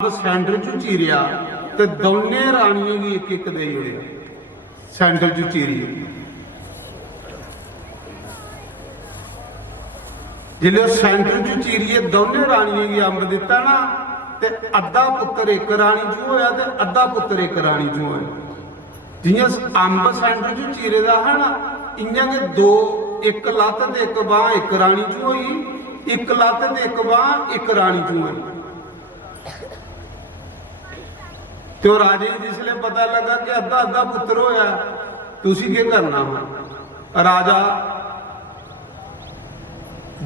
Centre चू चीरिया ते दोने रानियों की एक एक दे जुड़े सेंटर चू चीरी जिले सेंटर चू चीरिए दोने रानियों की अंब दिता ना ते अद्धा पुत्र एक रानी चू होया ते अद्धा पुत्र एक रानी चू होया। जियां अंब सेंटर चू चीरे दा है ना इयां के दो एक लत्त ते एक बांह एक रानी चू होई, एक लत्त ते एक बांह एक रानी चू होई। तो राजे जिसले पता लगा कि अद्धा अद्धा पुत्र होया तुसी के करना हो, राजा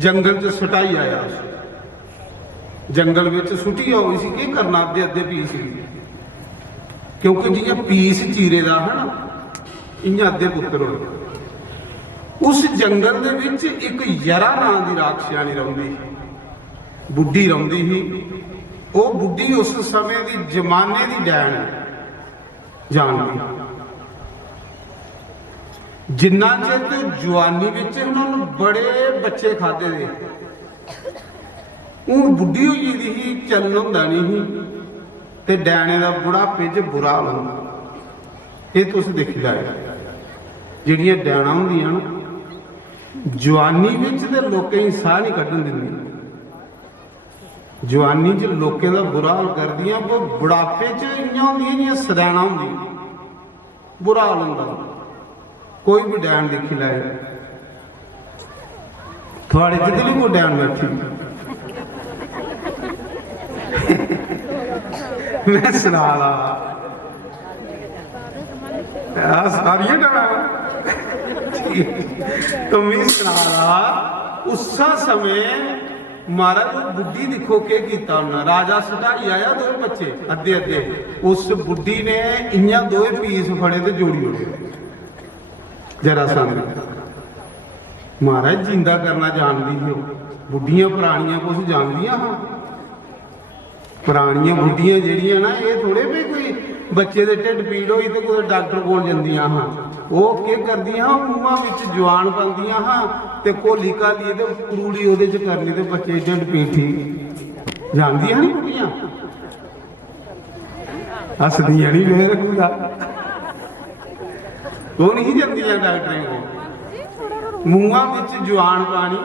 जंगल च सुटाई आया, जंगल में सुटी हुई सी की करना अद्धे अद्धे पीस, क्योंकि जियां पीस चीरे दा है ना इयां अद्धे पुत्र हो। उस जंगल दे विच एक यरा नां दी राक्षसानी रहिंदी, बुढ़ी रहिंदी ही। वो बुढ़ी उस समय की जमाने की डैन जानती, जिन्ना चेर तो जवानी विच उन्होंने बड़े बच्चे खाते थे, हूँ बुढ़ी हुई ही चलन होंदा नहीं ही ते डैने का बुढ़ापे च बुरा हाल होंदा। ये तुस देखी जाए जिहड़ियां डैना होंदियां ना जवानी विच ते लोकें ही साह नहीं कड्ढन दिंदियां, जवानी च लोकें का बुरा हाल कर दियां, वो बुढ़ापे च इयां होंदियां जियां सदैना होंदियां, बुरा हाल होंदा। कोई भी डैन देखी लाए थोड़े जितने भी कोई डैन बैठी मैं सुना ला सारिया डैना तो मैं सुना ला उस समय महाराज बुढ़ी देखो के कीता उन्हें, राजा सुटाई आया दो बच्चे अद्धे अद्धे, उस बुढ़ी ने इं दो पीस फड़े तो जोड़ी उड़े जरा संग महाराज जिंदा करना जानती हो। बुढ़िया पुरानिया कुछ जानदियां हाँ, पुरानिया बुढ़िया जड़ियां ना ये थोड़े भी कोई बच्चे के ढिड पीड़ हुई तो कोई डॉक्टर को जांदियां हाँ, वो के करदियां हाँ मूँह विच जवान पांदियां हाँ ते घोली घाली ते करूड़ी ओहदे च करनी ते बच्चे ढिड पीड़ ठीक जानदियां नहीं बुढ़ियां हसदियां नहीं मेरे वो नहीं जांदियां डॉक्टरें को मूँह विच जवान पानी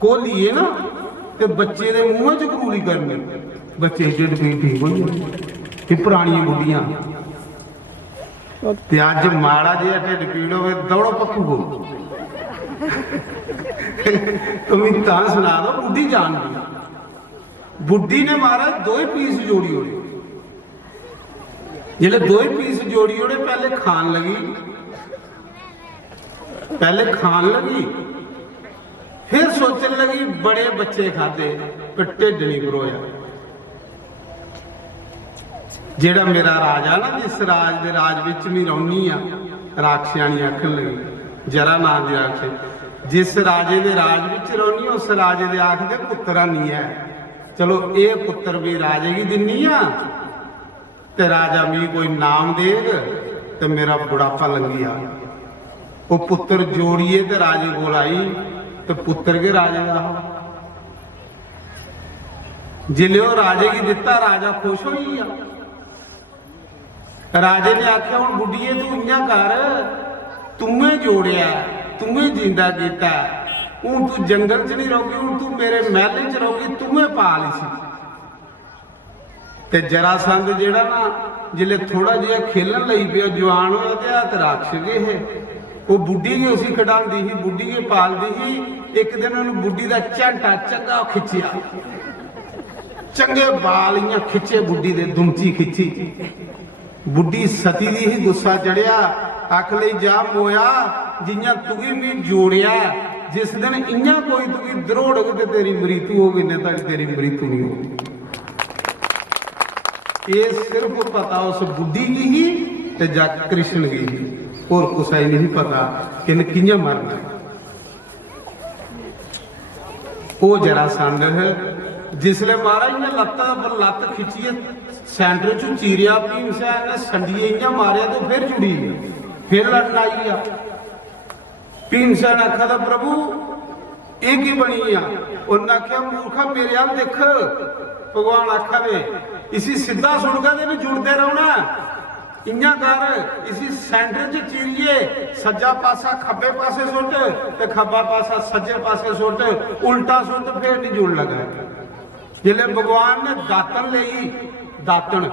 घोलीए ना ते बच्चे दे मूँह च करूड़ी करनी बच्चे ढिड पीड़ ठीक हो जाए। पुरानियां बुढ़ियां ते अज माड़ा जिहा ढिड पीड़ होवे दौड़ो पक्खू को तुम्हें तां सुना दो बुढ़ी जान दी। बुढ़ी ने महाराज दो पीस जोड़ी ओड़े, जिले दो पीस जोड़ी ओड़े पहले खान लगी फिर सोचने लगी बड़े बच्चे खाते पर ढिड नहीं भरोया। जेड़ा मेरा राजा ना जिस राज दे राज विच मैं रौनी आ राक्षसानी आखन लगी जरा नां दी राक्षस, जिस राजे दे राज विच रौनी उस राजे दे आखदे पुत्रा नहीं है, चलो ये पुत्र भी राजे की दिनी आ ते राजा भी कोई नाम देग ते मेरा बुढ़ापा लंघी आ। वो पुत्र जोड़िए ते राजे कोल आई ते पुत्र के राजे का जिले वो राजे की दिता राजा खुश हो गया। राजे ने आख्या हूँ बुढ़िए तू इं कर तुम्हें जोड़िया तुम्हें जिंदा किया, हूँ तू जंगल च नहीं रहोगी, हूँ तू मेरे महल च रहोगी, तुम्हें पाल सी। ते जरासंध जेड़ा ना जिले थोड़ा जिहा खेलन लई पिया जवान होया ते हत्थ राक्षस गए है, वो बुढ़ी के उसी खिडांदी ही बुढ़ी के पालदी ही। एक दिन उन्होंने बुढ़ी का झंटा चंगा खिंचिया, चंगे बाल इं खिंचे बुढ़ी दे दुमची खिंची, बुढ़ी सती दी ही गुस्सा चढ़िया आख लई जा मोया जियां तुगी भी जोड़िया जिस दिन इं कोई तुगी दरोड़ग ते तेरी मृत्यु होगी नहीं तो तेरी मृत्यु नहीं होगी। ये सिर्फ पता उस बुढ़ी की ही ते जा कृष्ण की ही, और कुछ नहीं पता कि कियां मरना। वो जरासंध जिसले मारा इं लत्ता पर लत्त खिंचिए सेंटर चू चीरिया भीमसैन ने संडिए इं मारिया तो फिर जुड़ी फिर लड़न आई आ। भीमसैन आखा था प्रभु ਇਹ ਕੀ ਬਣੀ ਆ? ਉਹਨਾਂ ਆਖਿਆ ਮੂਰਖਾ ਮੇਰੇ ਵੱਲ ਦੇਖ। ਭਗਵਾਨ ਆਖਾ ਵੇ ਇसी ਸਿੱਧਾ ਸੁਣਗਾ ਦੇ ਵੀ ਜੁੜਦੇ ਰਹਣਾ। ਇੰਨਾ ਕਰ ਇसी ਸੈਂਟਰ 'ਚ ਚੀਰੀਏ, ਸੱਜਾ ਪਾਸਾ ਖੱਬੇ ਪਾਸੇ ਸੁੱਟ ਤੇ ਖੱਬਾ ਪਾਸਾ ਸੱਜੇ ਪਾਸੇ ਸੁੱਟ, ਉਲਟਾ ਸੁੱਟ, ਫੇਰ ਨਹੀਂ ਜੁੜ ਲਗਾ। ਜਿਲੇ ਭਗਵਾਨ ਨੇ ਦਾਤਨ ਲਈ, ਦਾਤਨ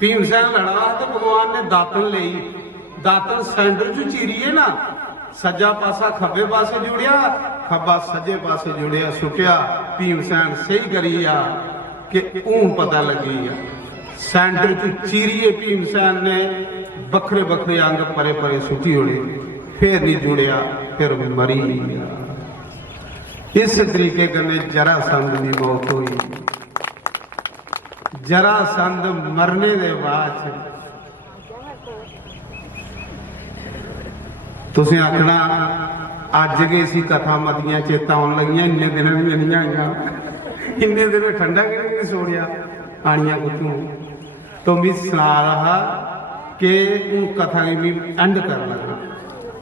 ਭੀਮ ਸੈਨ ਲੜਾ ਤੇ ਭਗਵਾਨ ਨੇ ਦਾਤਨ ਲਈ, ਦਾਤਨ ਸੈਂਟਰ 'ਚ ਚੀਰੀਏ ਨਾ, ਸੱਜਾ ਪਾਸਾ ਖੱਬੇ ਪਾਸੇ ਜੁੜਿਆ, ਖੱਬਾ ਸੱਜੇ ਪਾਸੇ ਜੁੜਿਆ, ਸੁੱਟਿਆ। ਭੀਮ ਸੈਨ ਸਹੀ ਕਰੀ ਆ कि पता लगी है सेंटर की चीरिए। भीम सैन ने बखरे बखरे अंग परे परे सुटी होने, फिर नहीं जुड़िया, फिर मरी। इस तरीके कने जरासंध की मौत हुई। जरासंध मरने के बाद तुसीं आखना अज गए सी कथा मतियां चेता आउण लगियां, इन्ने दिन भी नहीं आईयां, इन्ने दिन ठंडा कि नहीं सोड़िया पानिया कुतों। तो मैं सुना रहा कि उन कथा की भी एंड कर लगा,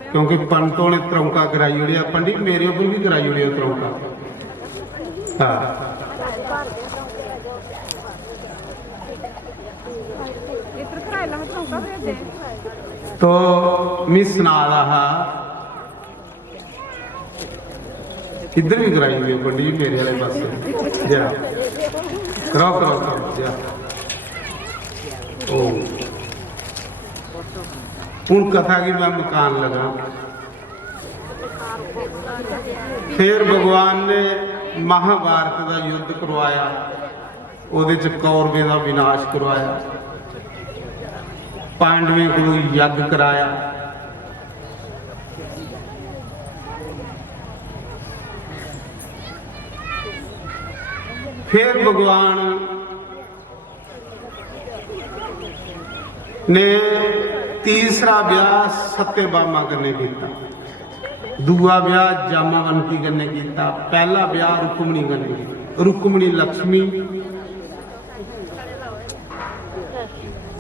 क्योंकि पंतों ने तरौंका कराई उड़िया। पंडित मेरे ऊपर भी कराई उड़िया तरौंका। हाँ तो मैं सुना रहा, इधर भी कराई हुई पंडित जी मेरे वाले पास जरा कराओ कराओ कराओ जरा। हूँ कथा की मैं मकान लगा। फिर भगवान ने महाभारत का युद्ध करवाया, ਉਹਦੇ ਚ कौरवें का विनाश करवाया, पांडवें को यज्ञ कराया। फिर भगवान ने तीसरा ब्याह सत्यभामा कन्ने कीता, दूआ ब्याह जामावंती कन्ने कीता, पहला ब्याह रुक्मणी कन्ने कीता। रुक्मणी लक्ष्मी,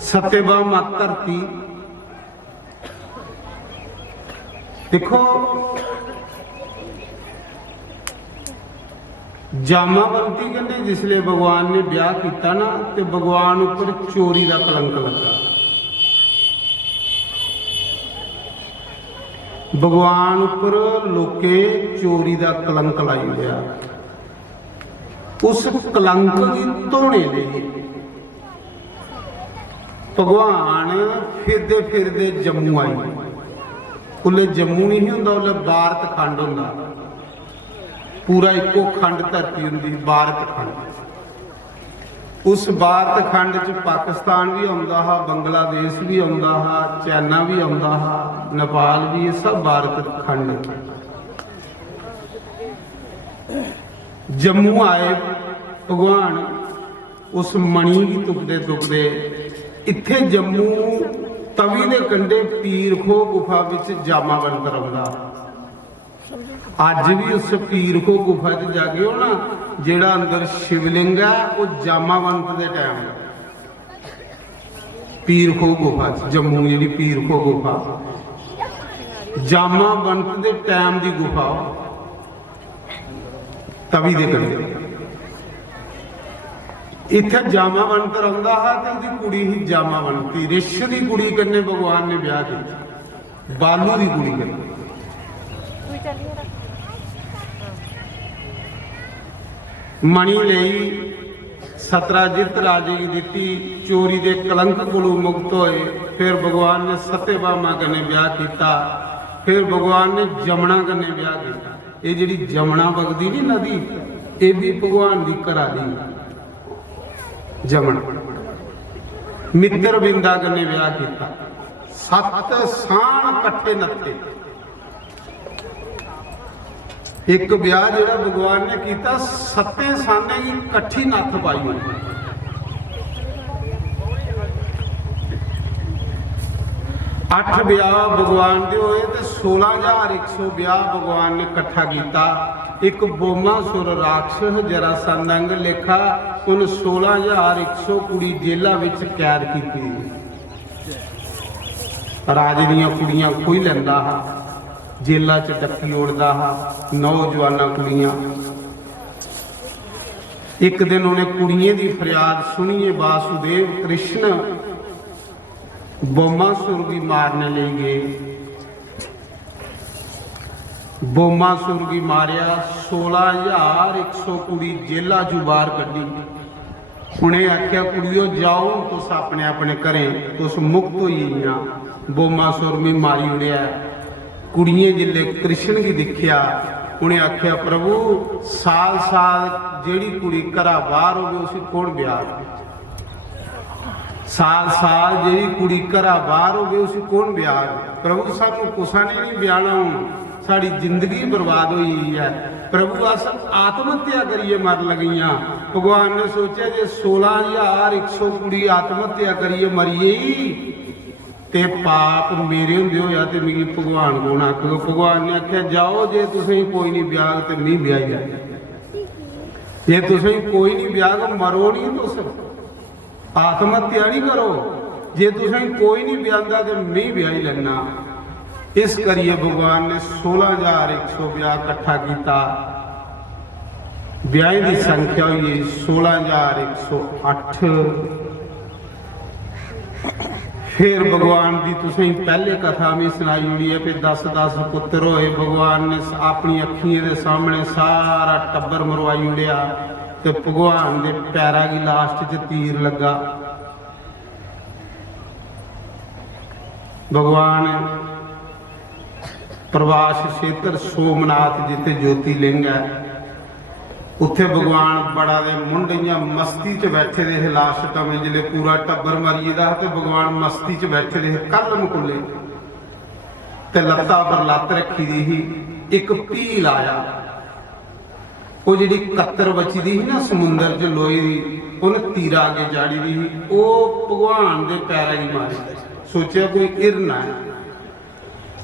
सत्यभामा धरती। देखो जामावंती कन्ने जिसले भगवान ने ब्याह किया ना, तो भगवान ऊपर चोरी का कलंक लगा। भगवान ऊपर लोके चोरी का कलंक लाई गया। उस कलंक की धोने लिए भगवान फिरदे फिरदे जम्मू आई। उल्ले जम्मू नहीं होंदा, उल्ले भारत खंड होंदा। पूरा एको खंड धरती होंदी, भारत खंड। उस भारत खंड च पाकिस्तान भी आउंदा हा, बंगलादेश भी आउंदा हा, चाइना भी आउंदा हा, नेपाल भी, सब भारत खंड। जम्मू आए भगवान, उस मणि की तुपदे तुपदे इत्थे जम्मू तवी दे कंढे पीर खो गुफा विच जामावंत रहुंदा। अज भी उस पीर खो गुफा च जागे हो ना, जेड़ा अंदर शिवलिंग है वो जामावंत दे टाइम पीर खो गुफा जम्मू जी पीर खो गुफा जामावंत दे टाइम की गुफा तवी दे कंढे। इत्थे जामावंत रहिंदा है ते उहदी कुड़ी ही जामावंती, रिश दी कुड़ी कन्ने भगवान ने ब्याह किया, बालू दी कुड़ी कन्ने। मणि लई सतराजित राजे की दिती, चोरी दे कलंक कोलों मुक्त होए। फिर भगवान ने सत्यभामा कन्ने ब्याह किया। फिर भगवान ने जमुना कन्ने ब्याह किया। ये जिहड़ी जमुना वगदी नहीं नदी, ये भी भगवान की घराली जमुना। मित्र बिंदा कन्ने ब्याह किया। 7 साण कट्ठे नत्थे। एक ब्याह जिहड़ा भगवान ने किया 7 साने की कट्ठी नत्थ पाई हुई। 8 ब्याह भगवान दे होए ते 16,100 ब्याह भगवान ने इकट्ठा किया। एक बोमासुर राक्षस जरासंध अंग लेखा उन 16,100 कुड़ी जेलों में कैद की। राजे दियां कुड़ियां कोई लैंदा हा, जेला च डक्की उड़दा हा, नौजवाना कुड़ियां। एक दिन उन्हें कुड़ियां दी फरियाद सुनिए, वासुदेव कृष्ण बोमासुर भी मारने ले गए। बोमासुर भी मारिया, 16,100 कुड़ी जेला चू बाहर कड्डी। उन्हें आख्या कुड़ियो जाओ तुस अपने अपने घरें, तुस मुक्त होई गईयां। बोमासुर भी मारी उड़िया। कुड़ियां जिले कृष्ण की दिखिया, उन्हें आख्या प्रभु साल साल जेड़ी कुड़ी घरा बाहर होवे उसी कौन ब्याह, साल साल जेड़ी कुड़ी घरा बाहर होवे उसी कौन ब्याह। प्रभु सानू कुसा ने नहीं ब्याहना, हूँ साड़ी जिंदगी बर्बाद हुई है। प्रभु अस आत्महत्या करिए मर लगियां। भगवान ने सोचा जे 16,100 कुड़ी आत्महत्या करिए मरिए ते पाप मेरे होंदे होया ते मिगी भगवान को ना आखो। भगवान ने आख्या जाओ जे तुसें कोई नहीं ब्याह ते मैं ब्याही जाए, जे तुसें कोई नहीं ब्याह मरो नहीं, तुस आत्महत्या नहीं करो। जे तुसें कोई नहीं ब्याहदा ते मैं ब्याही लैना। इस करिए भगवान ने 16,100 ब्याह इकट्ठा किया। ब्याह की संख्या हुई 16,108। फिर भगवान की तुसें पहले कथा भी सुनाई हुई है, फिर 10-10 पुत्र होए। भगवान ने अपनी अखियों के सामने सारा टब्बर मरवाई उड़िया ते भगवान के पैरों की लास्ट च तीर लगा। भगवान प्रवास क्षेत्र सोमनाथ जिथे ज्योतिर्लिंग है, उत्थे भगवान बड़ा दे मुंडियां मस्ती च बैठे दे। लास्ट टाइम जिले पूरा टब्बर मरी दा ते भगवान मस्ती च बैठे दे, कल मुकुले ते लत्ता पर लत्त रखी दी ही। एक भील आया, वो जी कत्तर बची दी ही ना समुंदर च लोहे दी, उन्हें तीरा अगे जाड़ी दी ही। वो भगवान दे पैरा ही मारी, सोचा कोई हिरन है।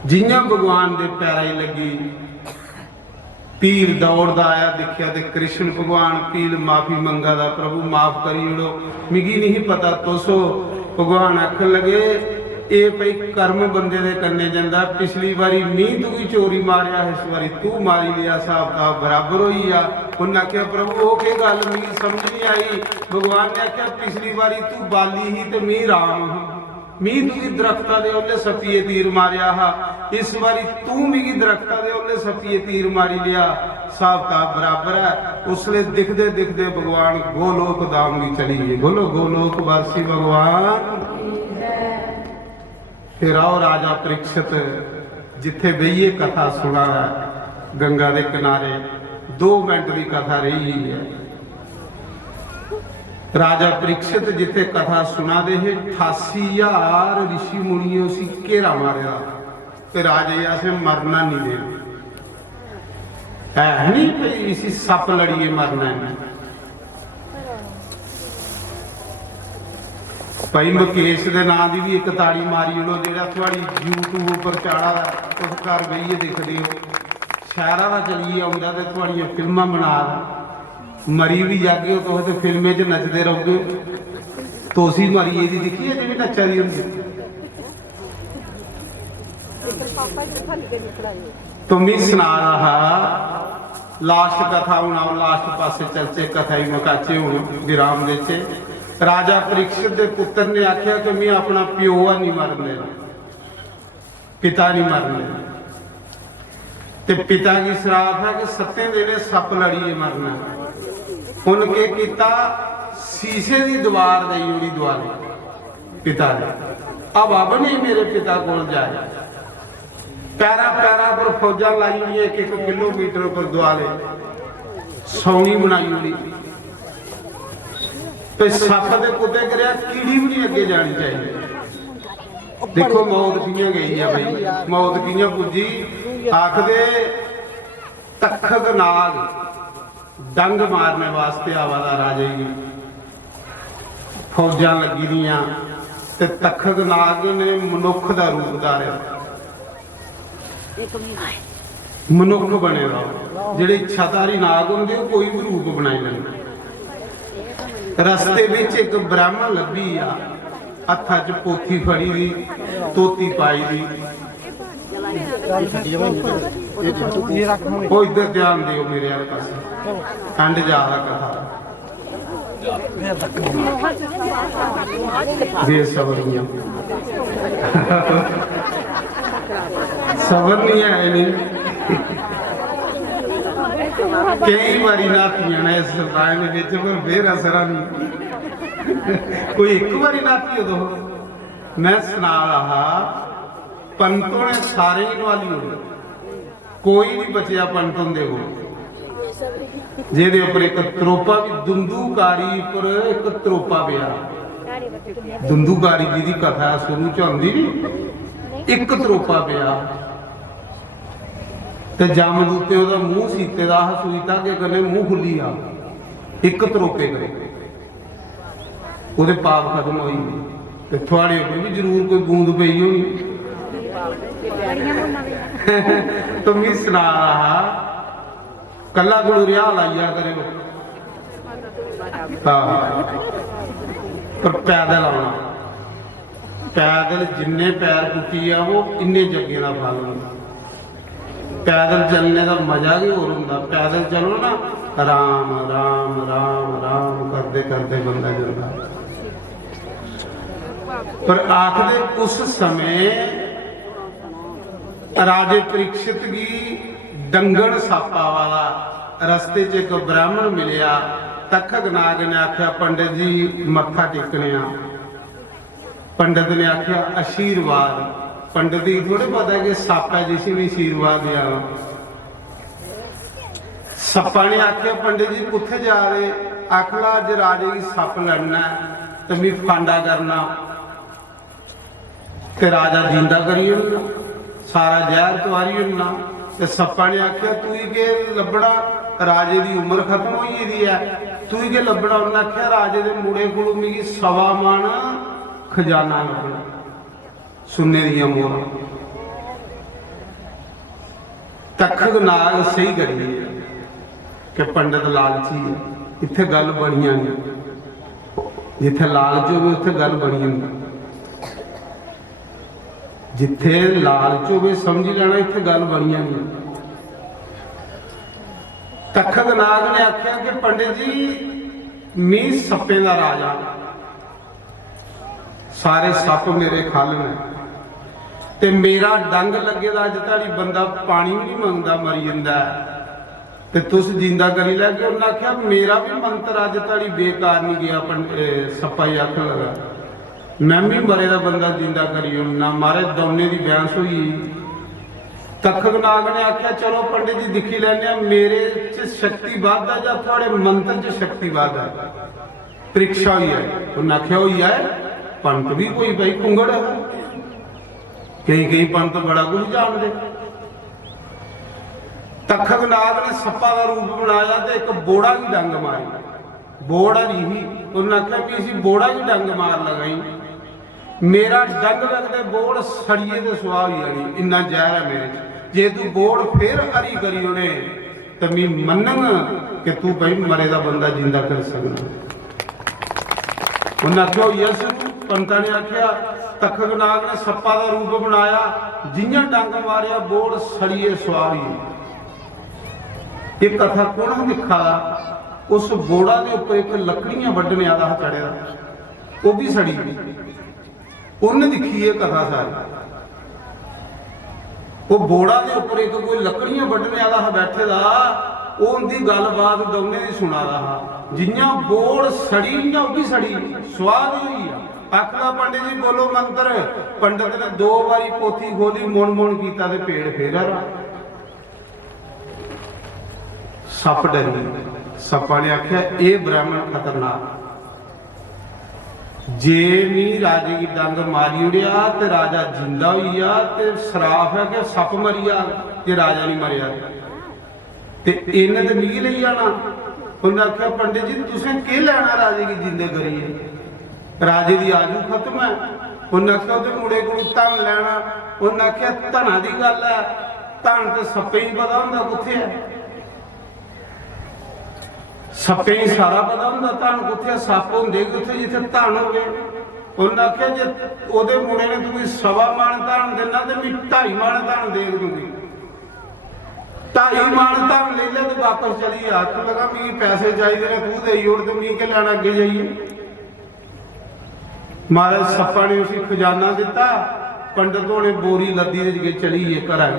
जियां भगवान दे पैरा ही लगी, पील दौड़दा आया, दिखिया ते कृष्ण भगवान पील माफी मंगा दा, प्रभु माफ करी उड़ो, मिगी नहीं पता तुसो। भगवान आखन लगे ये भाई कर्म बंदे दे करने जांदा, पिछली बारी नी तू ही चोरी मारिया, इस बारी तू मारी लिया, हिसाब किताब बराबर होई आ। उन्हें आख्या प्रभु वो के गल मिगी समझ नहीं आई। भगवान ने आख्या पिछली बारी तू बाली ही ते मैं राम हां, मी तुझी दरख्ता दे ओले सपिए तीर मारिया हा, इस बारी तू मिगी दरख्ता दे ओले सपिए तीर मारी लिया, हिसाब किताब बराबर है। उसले दिखदे दिखदे भगवान गोलोक धाम की चली गई। बोलो गोलोक वासी भगवान। फिर आओ राजा परीक्षित जिथे बहिए कथा सुना है गंगा के किनारे, 2 मिनट की कथा रही है। राजा परीक्षित जिथे कथा सुना दे 88,000 ऋषि मुनियों सी घेरा मारिया ते राजे ऐसे मरना नहीं दे है नहीं भाई, इसी सप लड़िए मरना है। भाई मुकेश के नाम की भी एक ताड़ी मारी उड़ो, जो थोड़ी यूट्यूब पर चाड़ा उस घर बहिए दिखते हो, शहर का चलिए आउंदा ते थोड़ियां फिल्मां बना मरी भी जागे तो फिल्में च नचते रहोगे। तोसी मरी दी दिखी है जी नचा दी होंगी, तो मैं सुना रहा लास्ट कथा हूं आओ लास्ट पासे चलचे, कथा ही मकाचे हूं विराम देचे। राजा परीक्षित के पुत्र ने आख्या कि मैं अपना प्यो नहीं मरन देना, पिता नहीं मरन देना। ते पिता की श्राप है कि 7 दिन सप लड़िए मरना। उनके किता शीशे की दीवार दी उड़ी द्वारे पिता ने, अब नहीं मेरे पिता को जाए। पैरा पैरा पर फौजा लाई हुई 1-1 किलोमीटर पर द्वारे सौनी बनाई हुई, तो सप के कुत्ते गिरया, कीड़ी भी नहीं अगे जानी चाहिए। देखो मौत कियां गई है भाई, मौत कियां पुजी। आखदे तखत नाग डंग मारने वास्ते आवादा राजे की फौजा लगी दियां ते तखत नाग ने मनुख का रूप धारिया, मनुख बने दा। जेडे इच्छाधारी नाग होंदे कोई भी रूप बनाई लेंदे। रस्ते विच एक ब्राह्मण लभी आ, हत्था च पोथी फड़ी दी, तोती पाई दी, ਉਹ ਇੱਧਰ ਧਿਆਨ ਦਿਓ ਮੇਰੇ ਵਾਲੇ ਪਾਸੇ, ਠੰਡ ਜ਼ਿਆਦਾ ਕਥਾ ਬੇਸਬਰੀਆਂ ਸਬਰ ਨਹੀਂ ਹੈ ਨਹੀਂ। ਕਈ ਵਾਰੀ ਨਾਤੀਆਂ ਨੇ ਇਸ ਸਰਦਾਰ ਦੇ ਵਿੱਚ ਪਰ ਫੇਰ ਅਸਰਾਂ ਨਹੀਂ। ਕੋਈ ਇੱਕ ਵਾਰੀ ਨਾਤੀ ਉਦੋਂ ਮੈਂ ਸੁਣਾ ਰਹਾ ਪੰਤੋਂ ਨੇ ਸਾਰੇ ਹੀ ਨਵਾਲੀ ਹੋਏ, ਕੋਈ ਨਹੀਂ ਬਚਿਆ ਪੰਤੋਂ ਦੇ ਕੋਲ ਜਿਹਦੇ ਉੱਪਰ ਇੱਕ ਤਰੋਪਾ ਵੀ ਦੁੰਦੂਕਾਰੀ ਉੱਪਰ ਇੱਕ ਤਰੋਪਾ ਪਿਆ। ਦੁੰਦੂਕਾਰੀ ਜੀ ਦੀ ਕਥਾ ਸ਼ੁਰੂ ਚ ਆਉਂਦੀ ਨਹੀਂ, ਇੱਕ ਤਰੋਪਾ ਪਿਆ ਤੇ ਜਮਦੂਤ ਤੇ ਉਹਦਾ ਮੂੰਹ ਸੀਤੇ ਦਾ ਸੂਈ ਤਾਂ ਕਿ ਕਹਿੰਦੇ ਮੂੰਹ ਖੁੱਲੀ ਆ, ਇੱਕ ਤਰੋਪੇ ਕਰੇ ਉਹਦੇ ਪਾਪ ਖਤਮ ਹੋਈ। ਤੇ ਤੁਹਾਡੇ ਉੱਪਰ ਵੀ ਜ਼ਰੂਰ ਕੋਈ ਬੂੰਦ ਪਈ ਹੋਣੀ। ਤੁਮੀ ਸੁਣਾ ਰਹਾ ਕੱਲਾ ਗੁਲੂਰਿਆ ਲਾਈਆ ਕਰੇ ਪਰ ਪੈਦਲ ਆਉਣਾ, ਪੈਦਲ ਜਿੰਨੇ ਪੈਰ ਟੁੱਟੀ ਆ ਉਹ ਇੰਨੇ ਜੱਗੇ ਦਾ ਫਲ ਹੁੰਦਾ। ਪੈਦਲ ਚੱਲਣੇ ਦਾ ਮਜ਼ਾ ਵੀ ਹੋਰ ਹੁੰਦਾ। ਪੈਦਲ ਚਲੋ ਨਾ ਰਾਮ ਰਾਮ ਰਾਮ ਰਾਮ ਕਰਦੇ ਕਰਦੇ ਬੰਦਾ ਜਾਂਦਾ। ਪਰ ਆਖਦੇ ਉਸ ਸਮੇਂ ਰਾਜੇ ਪ੍ਰੀਖਿਤ ਦੀ ਡੰਗਣ ਸਾਪਾ ਵਾਲਾ ਰਸਤੇ 'ਚ ਇੱਕ ਬ੍ਰਾਹਮਣ ਮਿਲਿਆ। ਤਖਤ ਨਾਗ ਨੇ ਆਖਿਆ ਪੰਡਿਤ ਜੀ ਮੱਥਾ ਟੇਕਣੇ ਆ। ਪੰਡਿਤ ਨੇ ਆਖਿਆ ਆਸ਼ੀਰਵਾਦ। ਪੰਡਿਤ ਜੀ ਥੋੜੇ ਪਤਾ ਕਿ ਸੱਪ ਹੈ ਜਿਸ ਵੀ ਆਸ਼ੀਰਵਾਦ ਦਿਆ। ਸੱਪਾਂ ਨੇ ਆਖਿਆ ਪੰਡਿਤ ਜੀ ਕਿੱਥੇ ਜਾ ਰਹੇ? ਆਖਲਾ ਅੱਜ ਰਾਜੇ ਦੀ ਸੱਪ ਲੜਨਾ ਤੇ ਮੈਂ ਫਾਂਡਾ ਕਰਨਾ ਤੇ ਰਾਜਾ ਜਿੰਦਾ ਕਰੀ ਉਹਨਾਂ ਸਾਰਾ ਜ਼ਹਿਰ ਤਵਾਰੀ ਉਹਨਾਂ। ਤੇ ਸੱਪਾਂ ਨੇ ਆਖਿਆ ਤੂੰ ਹੀ ਕਿ ਲੱਭਣਾ, ਰਾਜੇ ਦੀ ਉਮਰ ਖਤਮ ਹੋਈ ਇਹਦੀ ਹੈ, ਤੂੰ ਹੀ ਕਿ ਲੱਭਣਾ? ਉਹਨਾਂ ਆਖਿਆ ਰਾਜੇ ਦੇ ਮੁੰਡੇ ਕੋਲੋਂ ਮੇਰੀ 1.25 ਮਣ ਖਜ਼ਾਨਾ ਲੱਭਣਾ, ਸੁਨੇ ਦੀਆਂ ਮੋਹਰਾਂ। ਤਖਤ ਨਾਗ ਸਹੀ ਕਰੀ ਕਿ ਪੰਡਿਤ ਲਾਲਚੀ ਹੈ। ਇੱਥੇ ਗੱਲ ਬਣੀਆਂ ਨਹੀਂ, ਜਿੱਥੇ ਲਾਲਚ ਹੋਵੇ ਉੱਥੇ ਗੱਲ ਬਣੀ ਹੁੰਦੀ। ਜਿੱਥੇ ਲਾਲਚ ਹੋਵੇ ਸਮਝ ਲੈਣਾ ਇੱਥੇ ਗੱਲ ਬਣੀਆਂ ਨਹੀਂ। ਤਖਤ ਨਾਗ ਨੇ ਆਖਿਆ ਕਿ ਪੰਡਿਤ ਜੀ ਮੈਂ ਸੱਪੇ ਦਾ ਰਾਜਾ, ਸਾਰੇ ਸੱਪ ਮੇਰੇ ਖੱਲ ਨੇ ਤੇ ਮੇਰਾ ਡੰਗ ਲੱਗੇ ਦਾ ਅੱਜ ਤਾੜੀ ਬੰਦਾ ਪਾਣੀ ਵੀ ਨਹੀਂ ਮੰਗਦਾ ਮਰੀ ਜਾਂਦਾ ਤੇ ਤੁਸੀਂ ਜਿੰਦਾ ਕਰੀ ਲੈ ਕੇ। ਉਹਨਾਂ ਆਖਿਆ ਮੇਰਾ ਵੀ ਮੰਤਰ ਅੱਜ ਤਾੜੀ ਬੇਕਾਰ ਨਹੀਂ ਗਿਆ। ਸੱਪਾ ਹੀ ਆਖ ਲਗਾ ਮੈਂ ਵੀ ਮਰੇ ਦਾ ਬੰਦਾ ਜਿੰਦਾ ਕਰੀ ਨਾ ਮਾਰੇ। ਦੋਨੇ ਦੀ ਬਿਆਨਸ ਹੋਈ। ਤਖਤ ਨਾਗ ਨੇ ਆਖਿਆ ਚਲੋ ਪੰਡਿਤ ਜੀ ਦਿਖੀ ਲੈਣੇ ਆ ਮੇਰੇ ਚ ਸ਼ਕਤੀ ਵੱਧ ਹੈ ਜਾਂ ਤੁਹਾਡੇ ਮੰਤਰ ਚ ਸ਼ਕਤੀ ਵੱਧ ਹੈ। ਪ੍ਰੀਖਿਆ ਹੋਈ ਹੈ। ਉਹਨਾਂ ਆਖਿਆ ਹੋਈ ਹੈ ਪੰਤ ਵੀ ਕੋਈ ਭਾਈ ਕੁੰਗੜ ਹੈ, ਕਈ ਪੰਤ ਬੜਾ ਕੁਝ ਜਾਣਦੇ। ਤਖਤ ਨਾਗ ਨੇ ਸੱਪਾ ਦਾ ਰੂਪ ਬਣਾਇਆ ਤੇ ਇੱਕ ਬੋੜਾ ਦੀ ਡੰਗ ਮਾਰੀ। ਬੋੜਾ ਨਹੀਂ, ਉਹਨਾਂ ਆਖਿਆ ਵੀ ਅਸੀਂ ਬੋੜਾ ਦੀ ਡੰਗ ਮਾਰ ਲਗਾਈ। ਮੇਰਾ ਡੰਗ ਲੱਗਦੇ ਬੋੜ ਸੜੀਏ ਤੇ ਸੁਆਹ ਹੀ ਆਣੀ, ਇੰਨਾ ਜ਼ਹਿਰ ਹੈ ਮੇਰੇ ਚ। ਜੇ ਤੂੰ ਬੋੜ ਫੇਰ ਹਰੀ ਕਰੀ ਉਹਨੇ ਤਾਂ ਮੈਂ ਮੰਨਾਂਗਾ ਕਿ ਤੂੰ ਭਾਈ ਮਰੇ ਦਾ ਬੰਦਾ ਜਿੰਦਾ ਕਰ ਸਕਦਾ। ਉਹਨਾਂ ਆਖਿਆ ਯਸ। ਪੰਤਾਂ ਨੇ ਆਖਿਆ ਤਖਤ ਨਾਗ ਨੇ ਸੱਪਾ ਦਾ ਰੂਪ ਬਣਾਇਆ, ਜਿੰਨਾ ਡੰਗ ਮਾਰਿਆ ਬੋੜ ਸੜੀਏ ਸੁਆਹ ਹੀ। ਇਹ ਕਥਾ ਕੋਣ ਦਿਖਾ? ਉਸ ਬੋੜਾ ਦੇ ਉੱਪਰ ਇੱਕ ਲੱਕੜੀਆਂ ਵੱਢਣ ਵਾਲਾ ਚੜਿਆ, ਉਹ ਵੀ ਸੜੀ। ਉਹਨੇ ਦਿਖੀ ਇਹ ਕਥਾ ਸਾਰੀ। ਉਹ ਬੋੜਾ ਦੇ ਉੱਪਰ ਇੱਕ ਕੋਈ ਲੱਕੜੀਆਂ ਵੱਢਣ ਵਾਲਾ ਬੈਠੇ ਦਾ, ਉਹਦੀ ਗੱਲਬਾਤ ਦੋਨੇ ਦੀ ਸੁਣਾ ਰਹਾ। ਜਿੰਨਾ ਬੋੜ ਸੜੀ ਜਾਂ ਉਹ ਵੀ ਸੜੀ ਸਵਾਦ ਹੋਈ ਆ। ਆਖਦਾ ਪੰਡਿਤ ਜੀ ਬੋਲੋ ਮੰਤਰ। ਪੰਡਿਤ ਨੇ 2 ਵਾਰੀ ਪੋਥੀ ਖੋਲੀ, ਮੁਣ ਮੁਣ ਕੀਤਾ ਤੇ ਪੇੜ ਫੇਰਾ। ਸੱਪ ਡਰੀ। ਸੱਪਾਂ ਨੇ ਆਖਿਆ ਇਹ ਬ੍ਰਾਹਮਣ ਖਤਰਨਾਕ, ਜੇ ਵੀ ਰਾਜੇ ਦੀ ਡੰਗ ਮਾਰੀ ਉੜਿਆ ਤੇ ਰਾਜਾ ਜਿੰਦਾ ਹੋਈ ਆ ਤੇ ਸਰਾਫ ਹੈ ਕਿ ਸੱਪ ਮਰੀਆ ਜੇ ਰਾਜਾ ਨਹੀਂ ਮਰਿਆ ਤੇ ਇਹਨੇ ਤੇ ਨਹੀਂ ਲਈ ਜਾਣਾ। ਉਹਨੇ ਆਖਿਆ ਪੰਡਿਤ ਜੀ ਤੁਸੀਂ ਕੀ ਲੈਣਾ ਰਾਜੇ ਦੀ ਜਿੰਦੇ ਕਰੀਏ, ਰਾਜੇ ਦੀ ਆਜੂ ਖਤਮ ਹੈ। ਉਹਨੇ ਆਖਿਆ ਉਹਦੇ ਮੁੰਡੇ ਕੋਲ ਧਨ ਲੈਣਾ। ਉਹਨੇ ਆਖਿਆ ਧਨਾਂ ਦੀ ਗੱਲ ਹੈ, ਧਨ ਤੇ ਸੱਪੇ ਹੀ ਪਤਾ ਹੁੰਦਾ ਕਿੱਥੇ ਹੈ। ਸੱਪੇ ਹੀ ਸਾਰਾ ਪਤਾ ਹੁੰਦਾ ਧਨ ਕਿੱਥੇ। ਸੱਪ ਹੁੰਦੇ ਕਿੱਥੇ ਜਿੱਥੇ ਧਨ ਹੋਵੇ। उन्हें आख्या जे ओदे मुंडे ने तू 1.25 मन धन देना तो मैं 2.5 मन धन दे दूंगी। 2.5 मन धन ले ले तो वापस चली। आखन लगा मैं पैसे चाहिए ने तू दे और तो मैं के लेना अगे जाइए। महाराज सप्पा ने उसी खजाना दिता। पंडित ने बोरी लद्दी के चली घर आई।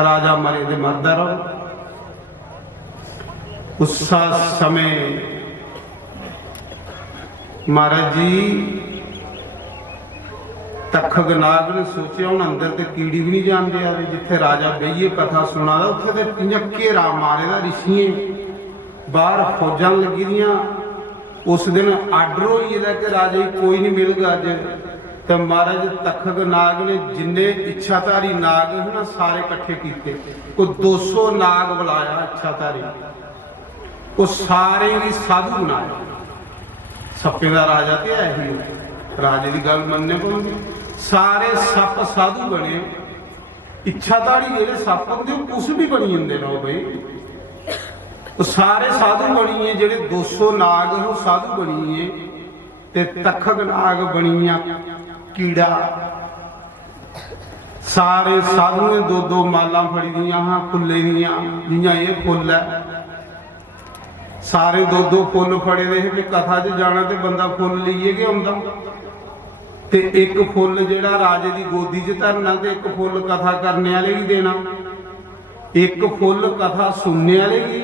राजा मरे दे मरदा रहो। उस समय महाराज जी तखग नाग ने सोचा हूं अंदर तो कीड़ी भी नहीं जानते आ जिथे राजा बहिए कथा सुना उत्थे तो घेरा मारे दा ऋषिए बाहर फौजां लगी दियां। उस दिन आर्डर होई कि राजे कोई नहीं मिलगा अज। तो महाराज तखग नाग ने जिन्ने इच्छाधारी नाग है ना सारे इकट्ठे किए। कोई 200 नाग बुलाया इच्छाधारी। वो सारे ही साधु बनाए। सप्पे का राजा तो है ही राजे की गल मनने पौंदी। सारे सप साधु बने। इच्छाधारी जेडे सप होंगे कुछ भी बनी जाते रहो बई। वो सारे साधु बनीए जेडे 200 नाग है वो साधु बनीए ते तखग नाग बनीया कीड़ा। सारे साधु ने 2-2 माला फड़ी दियां हाँ फुल्ले दियां जियां ये फुल है। सारे 2-2 फुल फड़े दे कि कथा च जाना तो बंदा फुल लीए के आंदा ते एक फुल जेड़ा राजे की गोदी च धरना ते एक फुल कथा करने वाले की देना। एक फुल कथा सुनने वाले की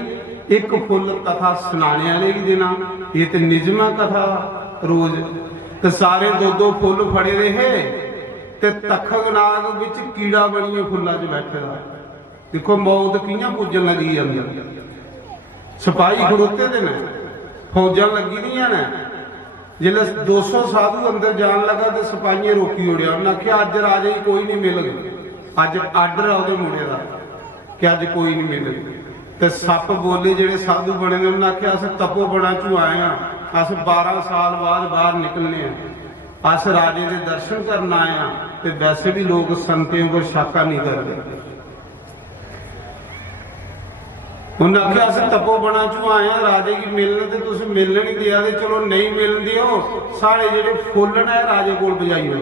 एक फुल कथा सुनाने वाले की देना। ये तो निजमा कथा रोज ते सारे 2-2 फुल फड़े रहे ते तखग नाग विच कीड़ा बनिए फुल्ला च बैठे दा। देखो मौत कियां पुजन लगी अंदर। सिपाही खड़ोते दे ने फौजां लगी दियां ने। जिल्ले 200 साधु अंदर जान लगा तो सिपाहियों रोकी उड़िया। उन्हें आख्या अज राजे ही कोई नहीं मिलगा। अज आर्डर है उहदे मुंडे दा कि अज कोई नहीं मिलगा। ते सप बोले जेडे साधु बने ने उन्हें आख्या अस तपोवना चों आए हाँ। अस 12 साल बाद बाहर निकलने हैं। अस राजे के दर्शन करना आए हाँ। ते वैसे भी लोग संतें को शाका नहीं करते। उन्हें आख्या अस तपोवना चों आए हाँ राजे की मिलने ते तुसीं मिलने नहीं दिया। ते चलो नहीं मिलन दिओ साढ़े जेडे फुल ने राजे कोल पजाई हो।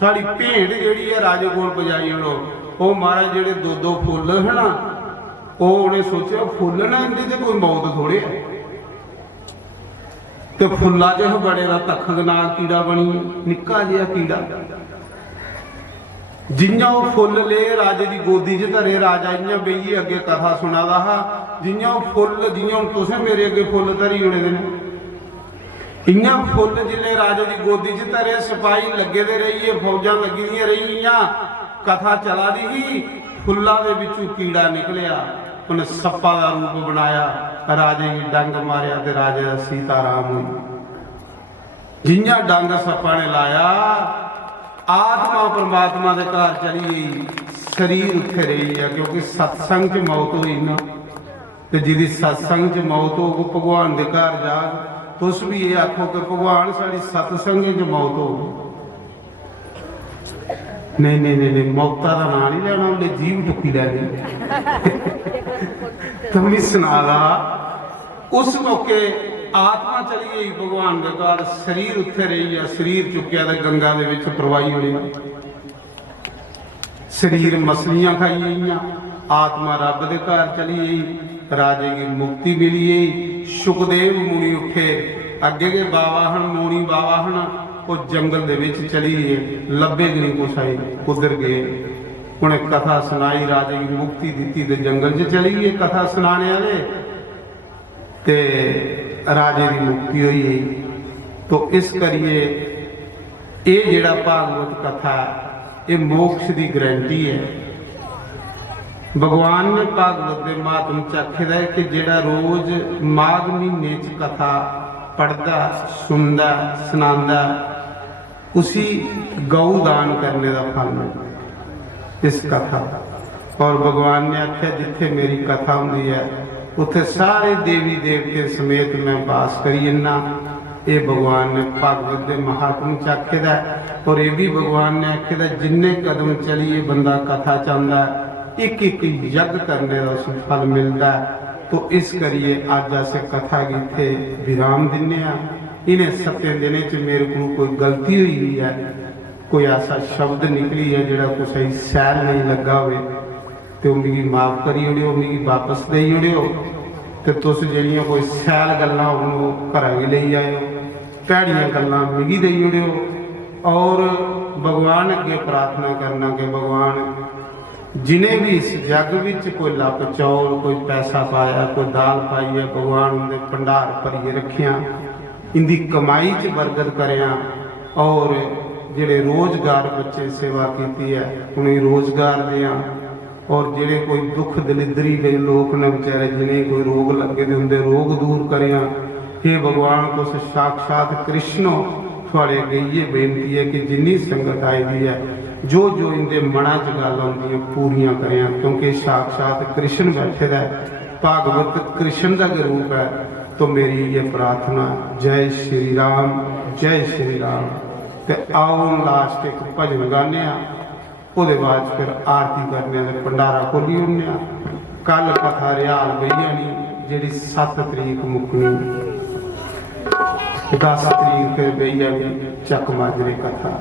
साड़ी भेंट जेड़ी है राजे कोल पजाई हो। वो महाराज जेडे 2-2 फुल है ना वो उन्हें सोचा फुल ना इनके ते कोई मौत थोड़े है। तो फुल्ला च बड़े का तखग नाग कीड़ा बनी निक्का जिहा कीड़ा। जियां वो फुल ले राजे की गोदी च धरे राजा इयां बेहिए अगे कथा सुना दा हा। जियां वो फुल जियां हुण तुसें मेरे अगे फुल धरी उड़े दे इयां फुल जिले राजे की गोदी च धरे सिपाही लगे दे रहिए फौजां लगी दियां रहियां कथा चला दी ही। फुल्ला दे विचों कीड़ा निकलिया। उन्हें सप्पा का रूप बनाया राजे की डंग मारिया ते राजे का सीताराम हुई। जियां डंग सप्पा ने लाया आत्मा परमात्मा के घर चली गई। शरीर उत्थे रही है क्योंकि सत्संग च मौत हुई ना। तो जिहदी सत्संग च मौत हो वो भगवान के घर जा तुस भी ये आखो कि भगवान साड़ी सत्संग च मौत हो। नहीं नहीं नहीं नहीं मौता का नाम नहीं लेना उन्हें जीव टुकी लैनी। तुम सुना ला उस मौके आत्मा चली गई भगवान के घर। शरीर उत्थे रही है। शरीर चुकिया तो गंगा के विच प्रवाही होया। शरीर मछलियां खाई गई। आत्मा रब के घर चली गई। राजे की मुक्ति मिली गई। सुखदेव मुनि उठे अगे के बाबा हन मुनि बाबा हन वो जंगल दे विच चली गए। लभे नहीं कुछ आई उधर गए। उन्हें कथा सुनाई राजे की मुक्ति दी तो जंगल च चली गए कथा सुनाने वाले ते राजे की मुक्ति हुई। तो इस करिए ये जिहड़ा भागवत कथा ये मोक्ष की गारंटी है। भगवान ने भागवत के महात्म च आखेदा है कि जिहड़ा रोज माघ महीने च कथा पढ़दा सुनदा सुनांदा उसी गौ दान करने का फल मिलता इस कथा। और भगवान ने आख्या जिथे मेरी कथा होंदी है उत्थे सारे देवी देवते समेत मैं वास करी जन्ना। ये भगवान ने भागवत के महात्म च आखेदा। और ये भी भगवान ने आखेदा जिन्ने कदम चलिए बंदा कथा चाहता एक एक यज्ञ करने का उस फल मिलता। तो इस करिए अज अस कथा इत्थे विराम दिन्ने आ। इन्हें 7 दिन च मेरे को कोई गलती हुई है, कोई ऐसा शब्द निकली है जोड़ा कुछ सैल नहीं लगा हो तो मिगी माफ़ करी ओड़ियो, मिगी वापस दे ओड़ियो। तो तुस जड़ियाँ कोई सैल गल्लां होण घर भी ले आयो, भैड़ियां गल्लां मिगी दे ओड़ियो। और भगवान अगे प्रार्थना करना कि भगवान जिन्हें भी इस जग विच कोई लप चौल, कोई पैसा पाया, कोई दाल पाई है, भगवान उनके भंडार भरिए रखिया, इनकी कमाई च बरकत करिया। और जिहड़े रोजगार बच्चे सेवा की है उन्हें रोजगार दिया। और जिहड़े कोई दुख दलिदरी के लोग ने बेचारे जिन्हें कोई रोग लगे तो उनके रोग दूर करिया। हे भगवान तुस साक्षात कृष्णो थोड़े अगे ये बेनती है कि जिन्नी संगत आई दी है जो जो इनके मना च गल आउंदी पूरियां करिया, क्योंकि साक्षात कृष्ण बैठे है, भागवत कृष्ण का रूप है। तो मेरी ये प्रार्थना, जय श्री राम, जय श्री राम। ते आओ लास्ट एक भजन गाने, उसके बाद फिर आरती करने, भंडारा खोली होने। कल कथा रियाल गई नहीं जी 7 तरीक मुकनी, 10 तरीक फिर गई है चक माजरे कथा।